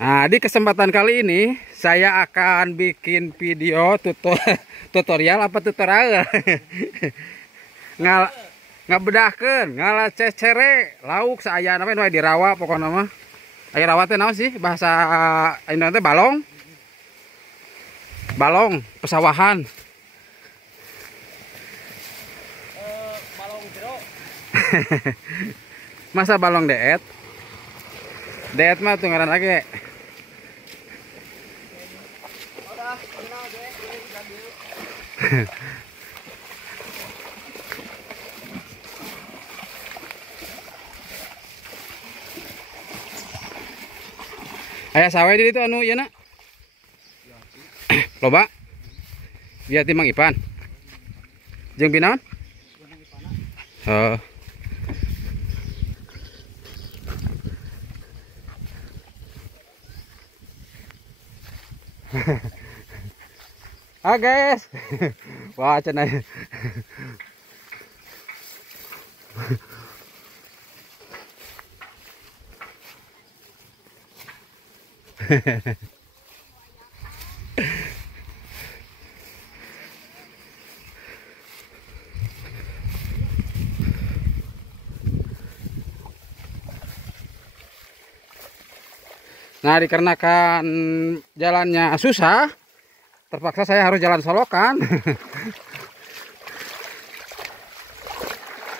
Nah, di kesempatan kali ini saya akan bikin video tutorial apa tutorial ngal ngabedahkeun ngalacecere lauk saaya namanya nu dirawa pokokna mah. Aya rawa teh naon sih bahasa Indonesia teh balong. Balong pesawahan. Balong jero. Masa balong deet? Deet mah tuh ngaran age. Udah, kenal deh, diambil. Aya sawe di ditu anu ieu na. Loba. Biar timang Ipan. Jeung pinaon? Heeh. Ah guys. Wah cenah. Nah, dikarenakan jalannya susah, terpaksa saya harus jalan solokan.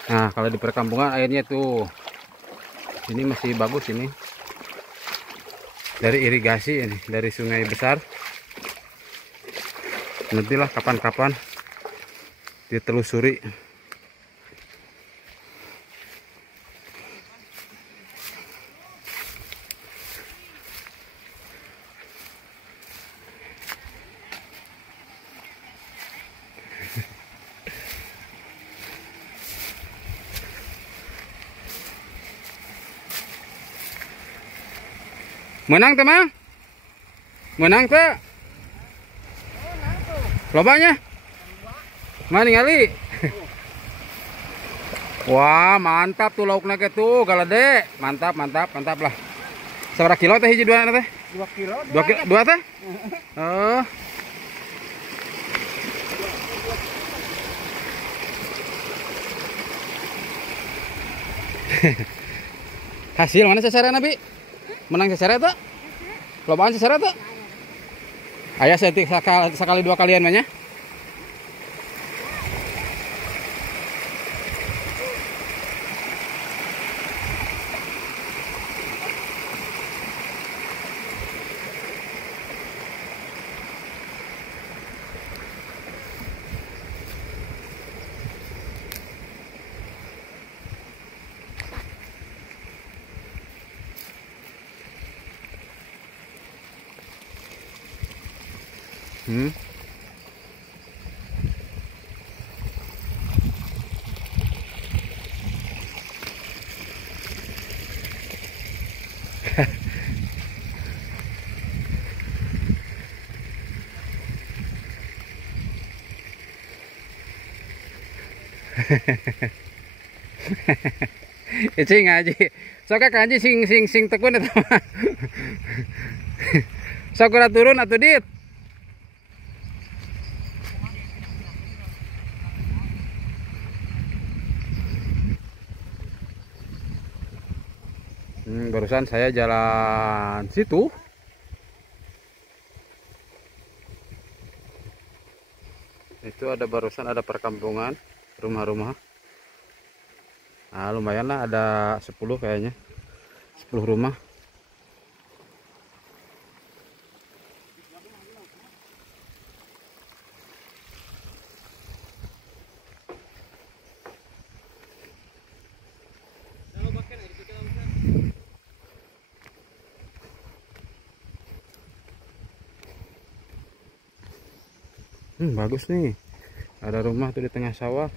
Nah, kalau di perkampungan airnya tuh, ini masih bagus ini. Dari irigasi ini, dari sungai besar. Nantilah kapan-kapan ditelusuri. Menang teman? Menang tuh? Lobanya? Mana ngali? Wah mantap tuh lauknya ke tuh galade. Mantap lah. Seberapa kilo teh hiji dua teh? 2 kilo. 2 kilo dua teh? Oh. Hasil mana sesere Nabi? Menang sesere tuh? Lobaan sesere tuh? Ayah setik sekali 2 kalian banyak? Icing ngaji. Soalnya kanji sing tekun eta mah. Sok ora turun atuh dit. Barusan saya jalan situ. Itu ada barusan ada perkampungan, rumah-rumah. Nah, lumayan lah ada 10 kayaknya. 10 rumah. Bagus nih. Ada rumah tuh di tengah sawah.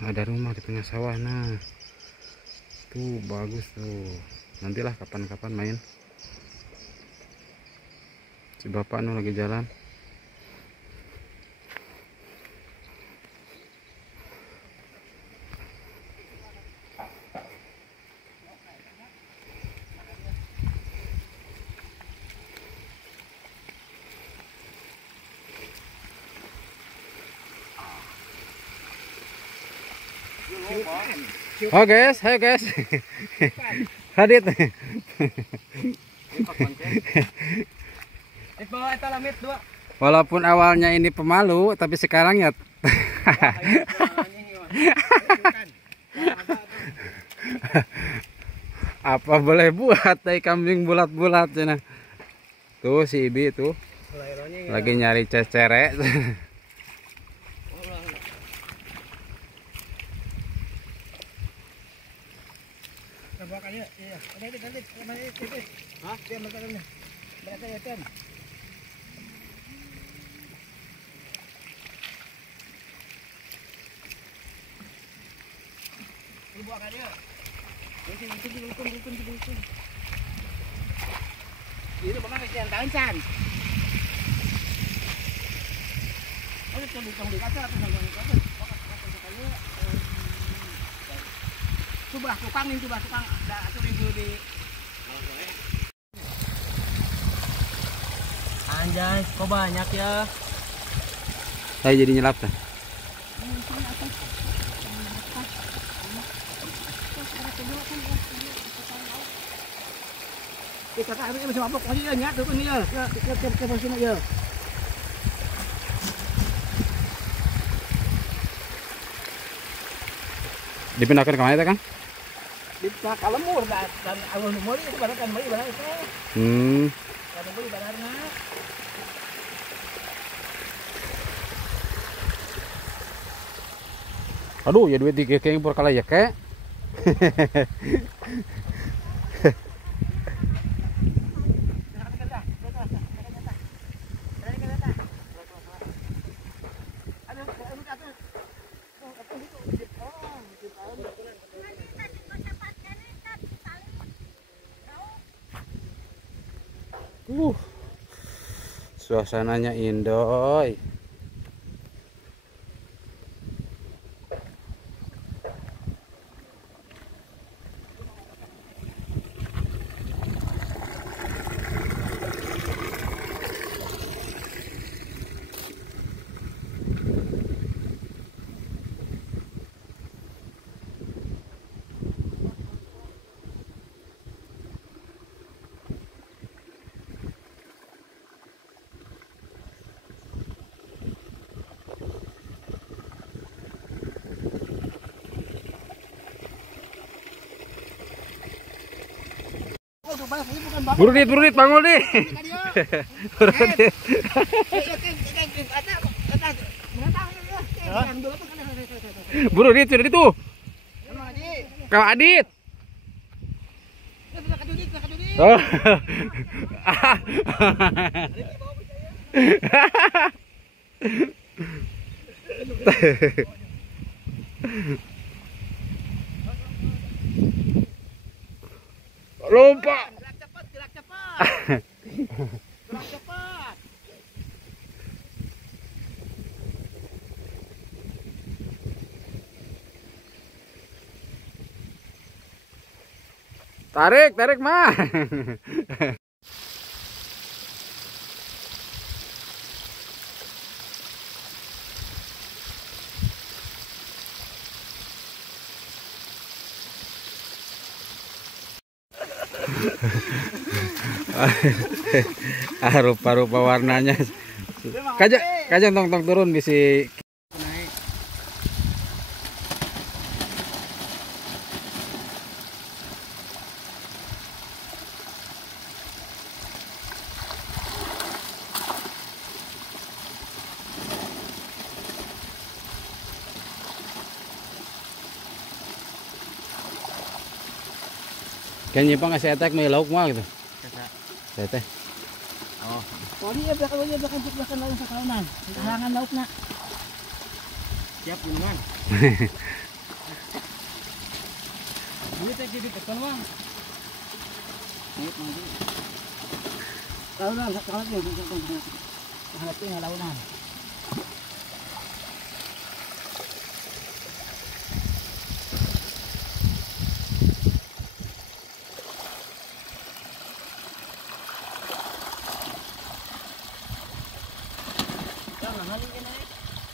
Ada rumah di tengah sawah. Nah, tuh bagus tuh. Nantilah kapan-kapan main. Si bapak nu lagi jalan. Oh guys, ayo guys. Hadit. Walaupun awalnya ini pemalu, tapi sekarang ya. Apa boleh buat tai kambing bulat-bulat cina. Tuh si Ibi tuh lagi nyari cecere. Ini bagaimana kesian kancan? Oh, itu di kaca atau di kaca? Coba tukang ada atur ibu di. Anjay, kok banyak ya? Saya jadi nyelap dah. Kita tak ambil macam apa aja nyat tu ni ya. Ke mesin aja. Dipindahkan ke mana itu kan? Di kalau mur dan awal mur itu barakan beli barang itu. Kalau beli barangnya. Aduh, ya duit dikekeng por kala ya ke. Suasananya indoy. Buru dit, bangun dit. Buru dit, sudah itu. Kau Adit. Oh. Lupa. Gerak cepat. Gerak cepat. Tarik mah. Rupa-rupa warnanya. Kajang tong turun bisi. Kayaknya Pak ngasih etek nih lauk mah gitu. Teh. Oh. Oh dia belakang lauk sakalunan. Halangan laukna. Siap gunungan. Ini teh jadi tekan Bang. Naik maju. Launan sakalan ya gitu. Hati launan.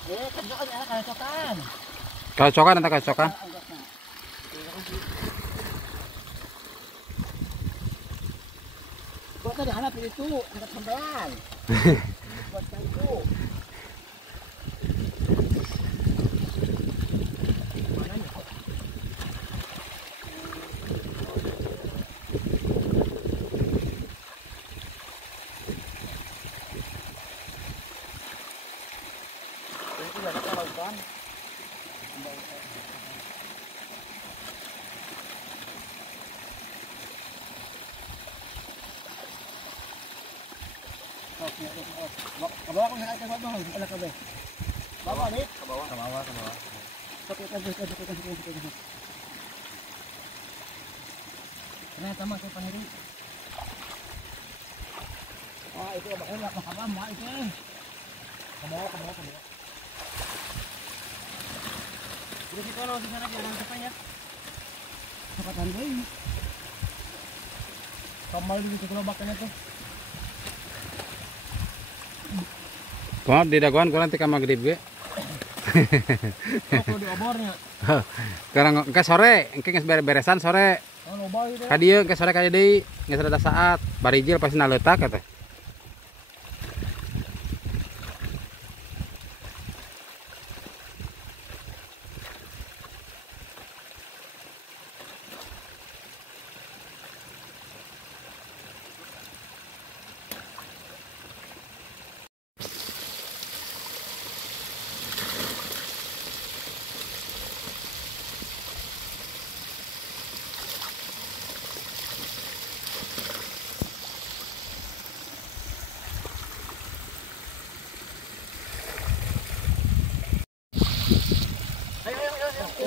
Kerjaan ya kayak cokan. Kocokan atau kocokan? Buat tadi anak itu angkat sampean. Buat itu. Ke bawah kan saya tengok bang, ada kabel. Bawah nih, ke bawah. Ke bawah, ke bawah. Ternyata mah ke paniri. Oh, itu bakal apa mah itu. Ke bawah, ke bawah, ke bawah. Udah kita kalau di sana jangan capeknya. Cepatan deui. Tombol di situ gelobakannya tuh. Kau di daguan kau nanti kamar gede gue. Kalau di obornya. Sekarang ke sore, engke geus beresan sore. Oh, obor itu. Ka dieu ke sore ka deui, geus ada saat. Barijil pasti naleutak eta.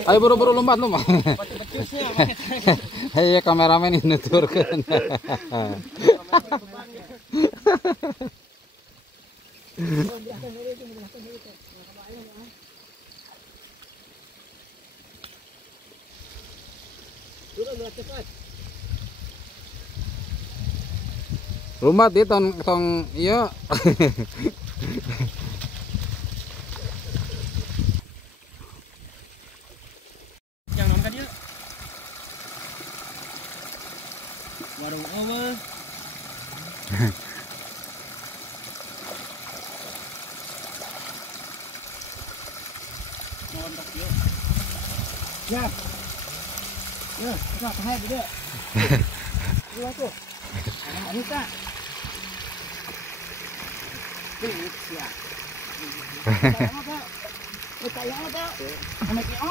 Ayo buru-buru lompat. Ayo kameramen ini nuturkeun. Lompat di tong iya. Yang nongkan dia. Warung awal. Montok dia. Ya. Ya, kita pakai dia. Dua tuh. Ini tak. Ini ya. Kita yang apa? Sama kio.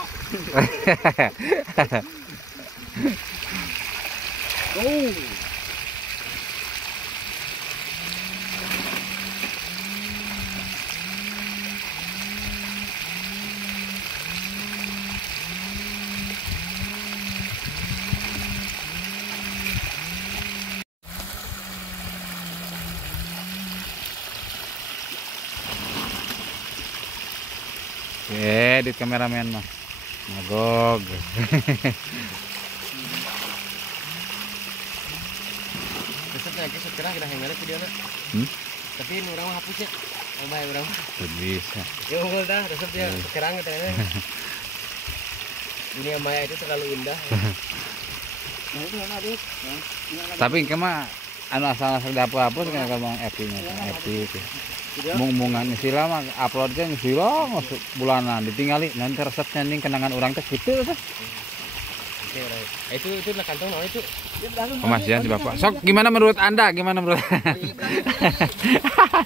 Oh. Edit kameramen mah. Magog. Besok sekarang kita hengel videonya. Tapi ini orang hapus ya. Oh baik orang. Bisa. Ya unggul dah, resep dia sekarang katanya. Dunia maya itu terlalu indah. Nah itu mana Dit? Tapi engke mah anu asal-asal dihapus kan ngomong FB-nya, FB itu. Mung-mungan sila mah upload ge sila masuk bulanan ditinggali nanti resep sending kenangan orang teh kitu teh. Itu lah kantong naon itu. Pemasian si Bapak. Sok gimana menurut Anda? Gimana menurut?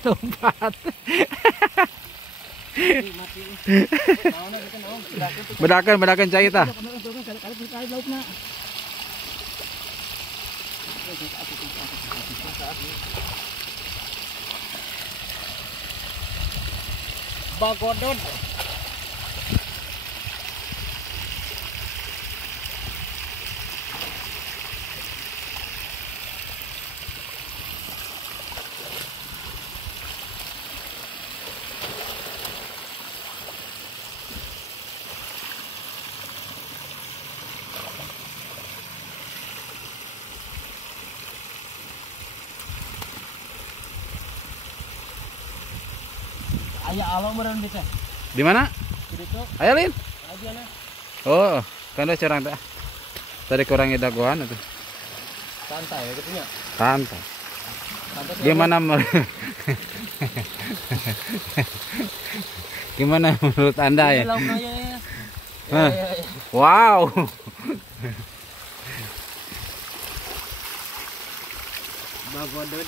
Lompat. Bedakan cai tah. Bagodon. Ayah Allah meureun bisa. Di mana? Di ditu. Ayo Lin. Aja nah. Oh, kan ada cerang tak. Tadi kurangi daguan itu. Santai ya punya. Santai. Santai. Gimana Gimana menurut Anda ya? Lauknya ya. Hah? Wow. Bagodon.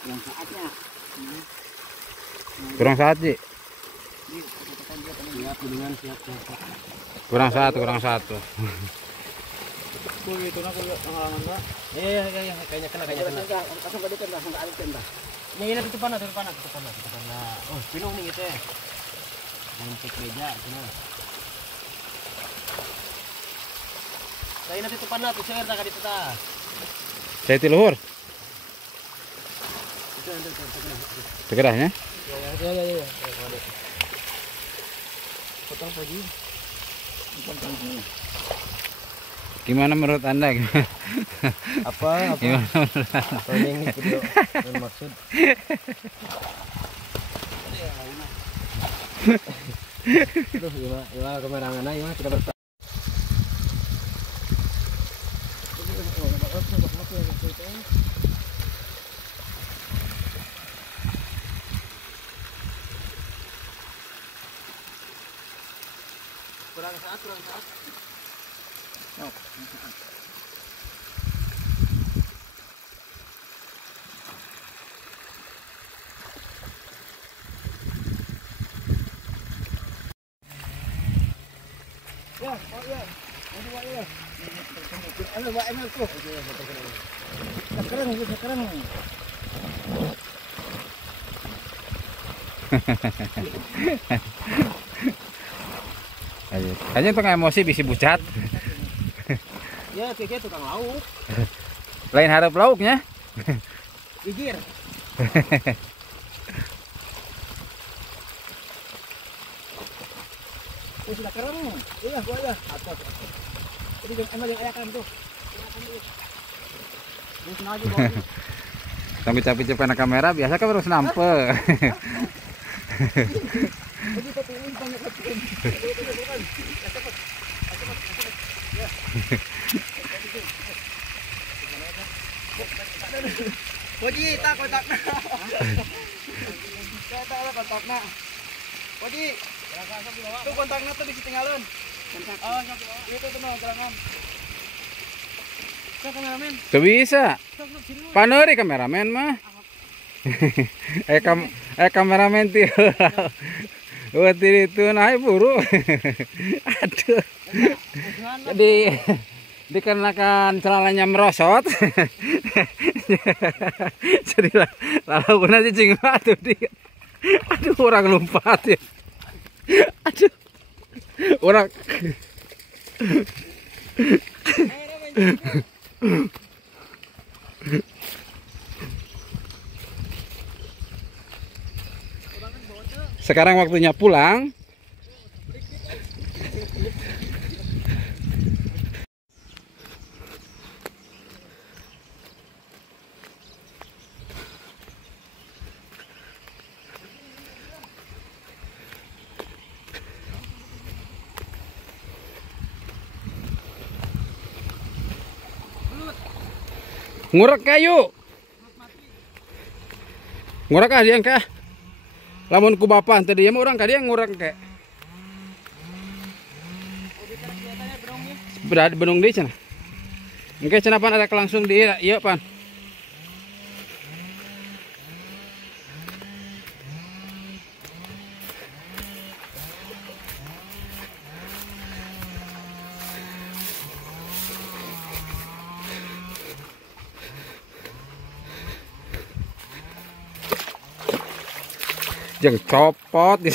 Yang saatnya. Kurang saat sih. Siap dengan siap. Kurang satu. Tuh itu nak pengalaman enggak? Iya kayaknya kena. Langsung balik langsung ke alif dah. Ini tutupan. Oh, pinuh nih gitu ya. Untuk meja cina. Saya nanti tutupan lah, tuh saya tadi tuh ta. Saya ti luhur. Itu. Sekedahnya. Ya. Potong pagi. Potong ini. Gimana menurut Anda? Apa? Gimana menurut Anda? Apa ini video maksud? Aduh, gimana kameramannya gimana kita bertahan. Kurang saat. Ya. Sekarang. Aja tengah emosi bisi bucat. Ya, kayak tukang lauk. Lain harap lauknya. Gigir. Sudah keren. Iya, gua ya. Atas. Jadi emang yang ayakan tuh. Ini sengaja bawa. Sampai capek kena kamera biasa kan harus nampe. Jadi tapi ini banyak kecil. Waji, tak kontakna. Saya tak ada kontakna. Waji, tuh kontakna tuh ditinggalin. Oh, itu tuh mau gerangan. Saya kameramen. Tuh bisa. Paneri kameramen mah. Kameramen ti. Buat itu naik buru. Aduh. Dikarenakan celananya merosot. Jadi lalu pernah cicing tuh dia. Aduh, orang lompat ya. Aduh. Orang sekarang waktunya pulang. Ngurek kayu. Ngurek ah dia kah? Lamun ku bapak tadi ya orang kadieu ngurek ke. Berada benung di cenah. Engke cenah pan ada langsung di ieu pan. Jeung copot di